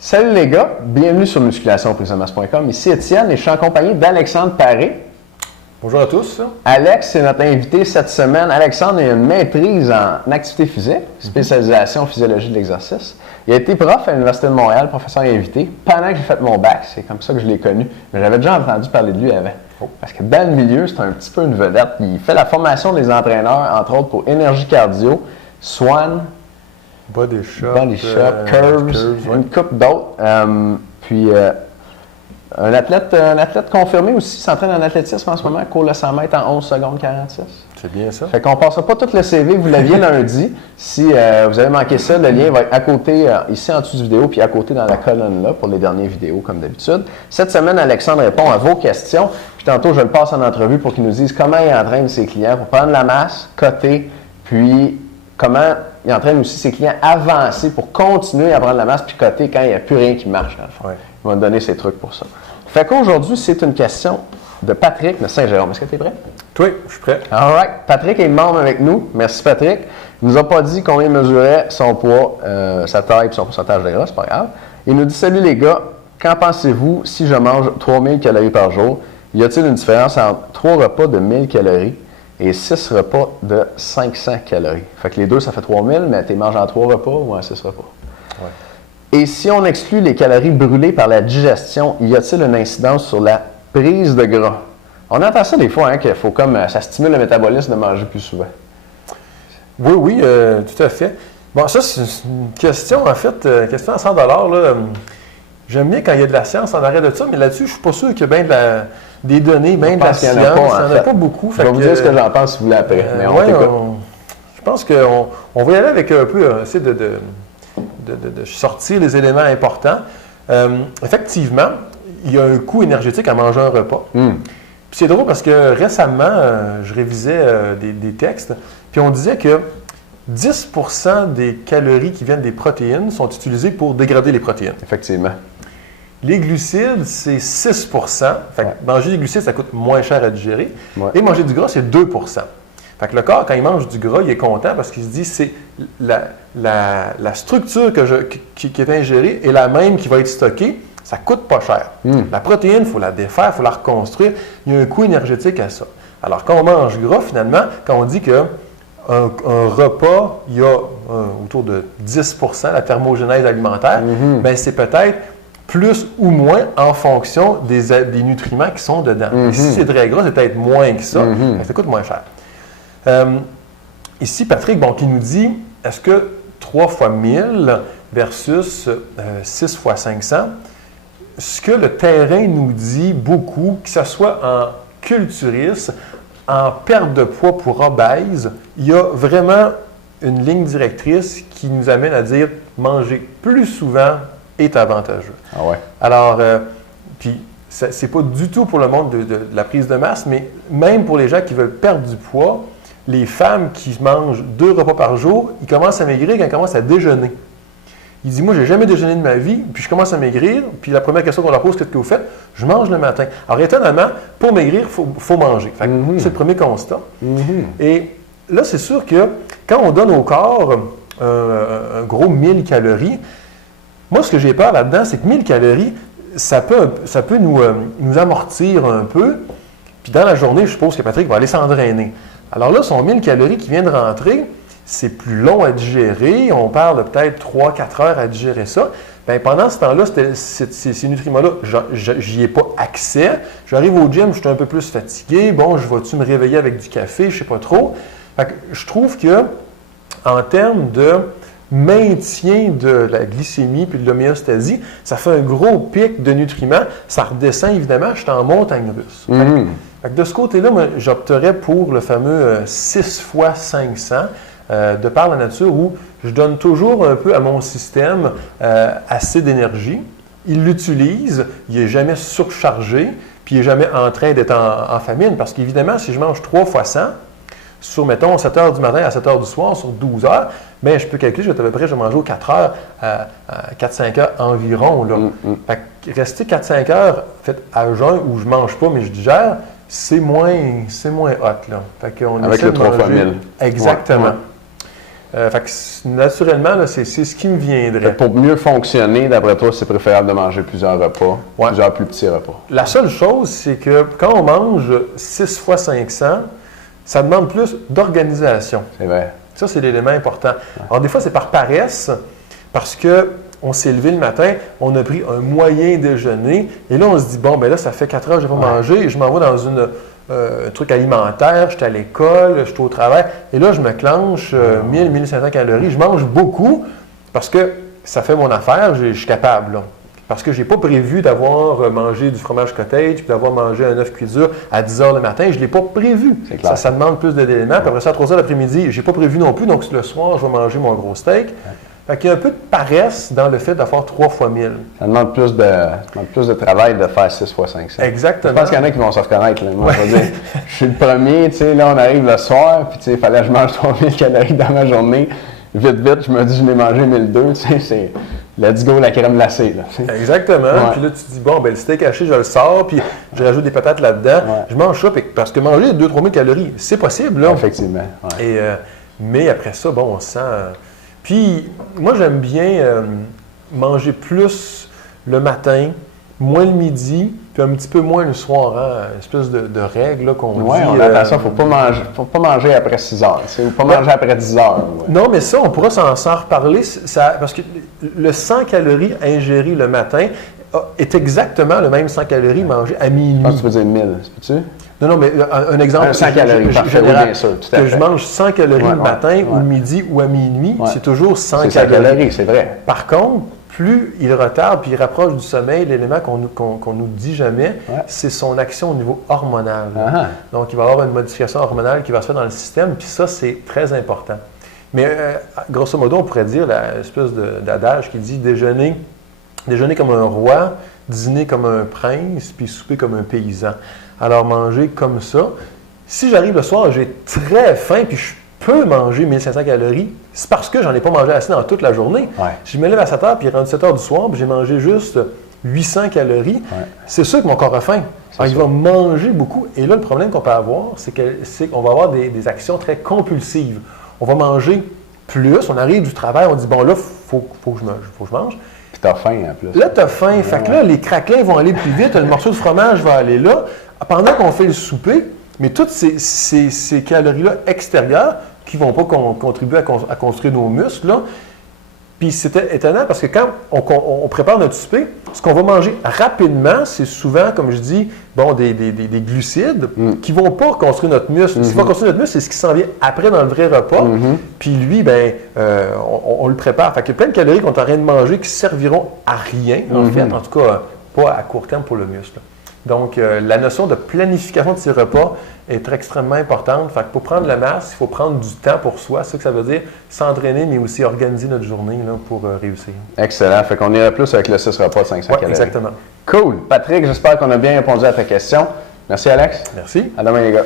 Salut les gars, bienvenue sur musculationprisedemasse.com. Ici Étienne et je suis en compagnie d'Alexandre Paré. Bonjour à tous. Alex, c'est notre invité cette semaine. Alexandre a une maîtrise en activité physique, spécialisation en physiologie de l'exercice. Il a été prof à l'Université de Montréal, professeur invité, pendant que j'ai fait mon bac. C'est comme ça que je l'ai connu. Mais j'avais déjà entendu parler de lui avant. Parce que dans le milieu, c'est un petit peu une vedette. Il fait la formation des entraîneurs, entre autres pour Énergie Cardio, Swan, Body Shop, Curves, une couple d'autres. Un athlète confirmé aussi, s'entraîne en athlétisme en ce moment, court le 100 mètres en 11 secondes 46. C'est bien ça. Fait qu'on ne passera pas tout le CV, vous l'aviez lundi. Si vous avez manqué ça, le lien va être à côté, ici en dessous du vidéo, puis à côté dans la colonne là pour les dernières vidéos, comme d'habitude. Cette semaine, Alexandre répond à vos questions. Puis tantôt, je le passe en entrevue pour qu'il nous dise comment il entraîne ses clients pour prendre la masse, coter, puis comment il entraîne aussi ses clients à avancer pour continuer à prendre la masse puis coter quand il n'y a plus rien qui marche dans le fond. Ouais. Il va nous donner ses trucs pour ça. Fait qu'aujourd'hui, c'est une question de Patrick de Saint-Jérôme. Est-ce que tu es prêt? Oui, je suis prêt. All right. Patrick est membre avec nous. Merci Patrick. Il nous a pas dit combien mesurait son poids, sa taille et son pourcentage de gras, c'est pas grave. Il nous dit « Salut les gars, qu'en pensez-vous si je mange 3000 calories par jour? Y a-t-il une différence entre 3 repas de 1000 calories et 6 repas de 500 calories? » Fait que les deux, ça fait 3000, mais tu manges en 3 repas ou en 6 repas? Ouais. Et si on exclut les calories brûlées par la digestion, y a-t-il une incidence sur la prise de gras? On entend ça des fois, hein, qu'il faut comme ça stimule le métabolisme de manger plus souvent. Oui, tout à fait. Bon, ça, c'est une question, en fait, question à 100 $. J'aime bien quand il y a de la science en arrêt de ça, mais là-dessus, je ne suis pas sûr qu'il y a bien des données, bien de la science. Il n'y en a pas beaucoup. Je vais vous dire ce que j'en pense si vous voulez après. Mais je pense qu'on va y aller avec un peu, essayer de sortir les éléments importants. Effectivement, il y a un coût énergétique à manger un repas. Puis c'est drôle parce que récemment, je révisais des textes, puis on disait que 10 % des calories qui viennent des protéines sont utilisées pour dégrader les protéines. Effectivement. Les glucides, c'est 6 %. Fait que manger des glucides, ça coûte moins cher à digérer. Ouais. Et manger du gras, c'est 2 %. Fait que le corps, quand il mange du gras, il est content parce qu'il se dit c'est la structure qui est ingérée est la même qui va être stockée. Ça ne coûte pas cher. La protéine, il faut la défaire, il faut la reconstruire. Il y a un coût énergétique à ça. Alors, quand on mange gras, finalement, quand on dit qu'un repas, il y a autour de 10 % la thermogénèse alimentaire, bien, c'est peut-être plus ou moins en fonction des nutriments qui sont dedans. Et si c'est très gras, c'est peut-être moins que ça. Ça coûte moins cher. Ici, Patrick, qui nous dit, est-ce que 3 fois 1000 versus 6 fois 500, ce que le terrain nous dit beaucoup, que ce soit en culturiste, en perte de poids pour obèse, il y a vraiment une ligne directrice qui nous amène à dire manger plus souvent est avantageux. Ah ouais. Alors, puis, c'est pas du tout pour le monde de la prise de masse, mais même pour les gens qui veulent perdre du poids, les femmes qui mangent 2 repas par jour, ils commencent à maigrir quand ils commencent à déjeuner. Il dit, moi, je n'ai jamais déjeuné de ma vie, puis je commence à maigrir, puis la première question qu'on leur pose, qu'est-ce que vous faites? Je mange le matin. Alors, étonnamment, pour maigrir, il faut manger. C'est le premier constat. Et là, c'est sûr que quand on donne au corps un gros 1000 calories, moi, ce que j'ai peur là-dedans, c'est que 1000 calories, ça peut nous amortir un peu. Puis dans la journée, je suppose que Patrick va aller s'entraîner. Alors là, son 1000 calories qui vient de rentrer, c'est plus long à digérer. On parle de peut-être 3-4 heures à digérer ça. Bien, pendant ce temps-là, ces nutriments-là, j'y ai pas accès. J'arrive au gym, je suis un peu plus fatigué. Bon, je vais-tu me réveiller avec du café? Je ne sais pas trop. Fait que je trouve que en termes de maintien de la glycémie puis de l'homéostasie, ça fait un gros pic de nutriments. Ça redescend, évidemment, je suis en montagne russe. Fait que de ce côté-là, moi, j'opterais pour le fameux 6 fois 500 de par la nature où je donne toujours un peu à mon système assez d'énergie. Il l'utilise, il n'est jamais surchargé, puis il n'est jamais en train d'être en famine. Parce qu'évidemment, si je mange 3 fois 100, sur, mettons, 7 heures du matin à 7 heures du soir, sur 12 heures, bien, je peux calculer, je vais à peu près, je vais manger aux 4 heures, 4-5 heures environ. Là. Fait que rester 4-5 heures, en fait, à jeun où je ne mange pas, mais je digère, c'est moins hot. Là. Fait qu'on avec essaie le de 3 fois manger. 1000. Exactement. Fait que naturellement, là, c'est ce qui me viendrait. Pour mieux fonctionner, d'après toi, c'est préférable de manger plusieurs repas, plusieurs plus petits repas. La seule chose, c'est que quand on mange 6 fois 500, ça demande plus d'organisation. C'est vrai. Ça, c'est l'élément important. Alors, des fois, c'est par paresse, parce que on s'est levé le matin, on a pris un moyen déjeuner, et là, on se dit, bon, ben là, ça fait 4 heures que je n'ai pas mangé, et je m'en vais dans un truc alimentaire, je suis à l'école, je suis au travail, et là, je me clenche 1000-1500 calories. Je mange beaucoup parce que ça fait mon affaire, je suis capable. Là. Parce que je n'ai pas prévu d'avoir mangé du fromage cottage puis d'avoir mangé un œuf cuit dur à 10 heures le matin. Je ne l'ai pas prévu. Ça demande plus d'éléments. Puis après ça, à 3 heures l'après-midi, je n'ai pas prévu non plus. Donc, le soir, je vais manger mon gros steak. Fait qu'il y a un peu de paresse dans le fait d'avoir 3 fois 1000. Ça demande plus de travail de faire 6 fois 500. Exactement. Je pense qu'il y en a qui vont se reconnaître. Là. Moi, je veux dire, je suis le premier, tu sais, là, on arrive le soir, puis tu sais, il fallait que je mange 3000 calories dans ma journée. Vite, je me dis, je n'ai mangé 1002, tu sais, c'est let's go, la crème glacée. Là, exactement. Puis là, tu te dis, bon, ben le steak haché, je le sors, puis je rajoute des patates là-dedans. Je mange ça, parce que manger 2-3 000 calories, c'est possible, là. Effectivement. Et, mais après ça, bon, on sent... Puis, moi, j'aime bien manger plus le matin, moins le midi, puis un petit peu moins le soir. Hein? Une espèce de règle là, qu'on dit. Oui, on attend ça. Il ne faut pas manger après 6 heures. Il ne faut pas manger après 10 heures. Ouais. Non, mais ça, on pourra s'en reparler. Parce que le 100 calories ingéré le matin est exactement le même 100 calories mangé à minuit. Ah, tu peux dire 1000, peux-tu? Non, mais un exemple. 100 calories, parfait, oui, bien sûr, tout à fait. Que je mange 100 calories le matin ou le midi ou à minuit, c'est toujours 100 calories, c'est vrai. Par contre, plus il retarde puis il rapproche du sommeil, l'élément qu'on nous dit jamais, c'est son action au niveau hormonal. Donc, il va y avoir une modification hormonale qui va se faire dans le système, puis ça, c'est très important. Mais grosso modo, on pourrait dire l'espèce d'adage qui dit déjeuner comme un roi, dîner comme un prince, puis souper comme un paysan. Alors, manger comme ça. Si j'arrive le soir, j'ai très faim, puis je peux manger 1500 calories, c'est parce que j'en ai pas mangé assez dans toute la journée. Je me lève à 7 heures, puis il est rendu 7 heures du soir, puis j'ai mangé juste 800 calories. C'est sûr que mon corps a faim. Alors, il va manger beaucoup. Et là, le problème qu'on peut avoir, c'est qu'on va avoir des actions très compulsives. On va manger plus, on arrive du travail, on dit, bon là, faut que je mange. Puis t'as faim en plus. Là, t'as faim. Fait que là, les craquelins vont aller plus vite, le morceau de fromage va aller là. Pendant qu'on fait le souper, mais toutes ces calories-là extérieures qui ne vont pas contribuer à construire nos muscles, là, puis c'était étonnant parce que quand on prépare notre souper, ce qu'on va manger rapidement, c'est souvent, comme je dis, bon, des glucides qui ne vont pas construire notre muscle. Ce qui va construire notre muscle, c'est ce qui s'en vient après dans le vrai repas. Puis lui, ben, on le prépare. Fait qu'il y a plein de calories qu'on est en train de manger qui serviront à rien, en fait, en tout cas, pas à court terme pour le muscle. Donc, la notion de planification de ces repas est extrêmement importante. Fait que pour prendre la masse, il faut prendre du temps pour soi. C'est ça que ça veut dire, s'entraîner, mais aussi organiser notre journée là, pour réussir. Excellent. Fait qu'on irait plus avec le 6 repas de 500 calories. Exactement. Cool. Patrick, j'espère qu'on a bien répondu à ta question. Merci, Alex. Merci. À demain, les gars.